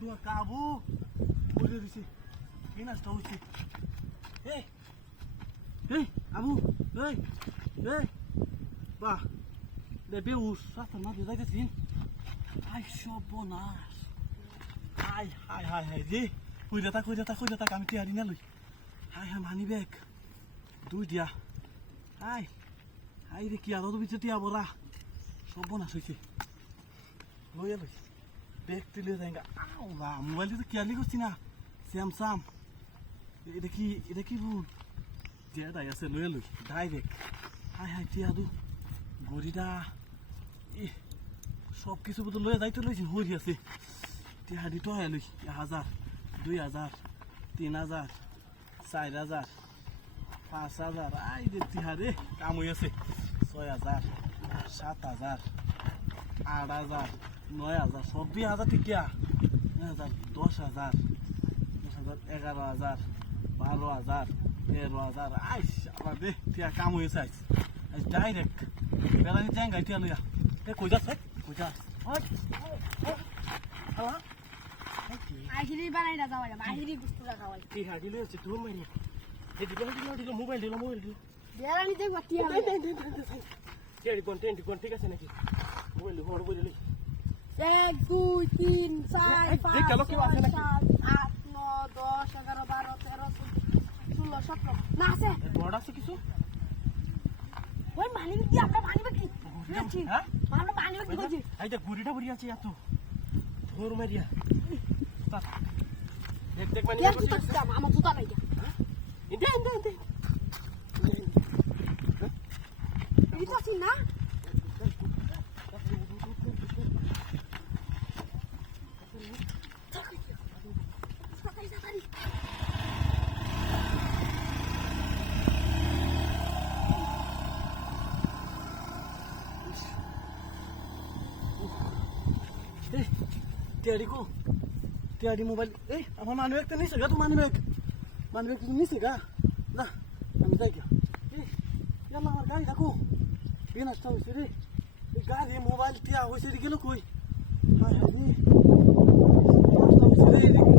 dua kabu boleh di sini ini tahu sih hei abu hei bah debe us sasa mas dia ke sini ai shobonas hai je cuida kami tiari na lui hai mani bag দুই দিয়া high রে কি আরো বিচে টিয়া বড়া সর্বনাশ হইছে লইয়া লই ব্যাগ তুলে যাইগা আউলা মোবাইল তো কেয়ারলি করছি না স্যামসাং এটা কি ভুল যে দাই আছে লইয়া লই ডাইরেক্ট হাই টিয়া দু গড়িটা সব কিছু বদল লইয়া যাইতে লইছি হরি আছে টিয়া হাডি তো হাই লই 1000 2000 3000 4000 5000 আই রে তিহারে কাম হইছে 6000 7000 8000 9000 সব 2000 টিকা 9000 10000 11000 12000 13000 আই শালা দে টিয়া কাম হইছে আই ডাইরেক্ট বেলানি জায়গা টিয়া লইয়া তে কই যাস কই যা হ্যালো আহিরি বানাই না যাওয়া আহিরি গুস্তু খাওয়াই কি হাডি লইছে তুই মারি দিলো মোবাইল দিলো বেলানি দেখ টিয়া কেডি কোন ঠিক আছে নাকি মোবাইল বড় বড় লই 1 2 3 4 5 6 7 8 9 10 11 12 13 16 17 না আছে বড় আছে কিছু ওই মালিক কি আমরা পানি বাকি আছি হ্যাঁ আমরা পানি বাকি কইছি এই যে গুড়িটা বুড়ি আছে এত ধর মারিয়া দেখ মানে আমার জুতা নাই ইন্দে এটা আছে না Tiadi mobil. Apa manual tu ni segala tu manual tu ni segala. Dah, kami dah kya. Yang mana gari aku? Dia nak tahu sini. Gari mobil tiada, wes ini kilo koi. Hai ni. Nak tahu sini.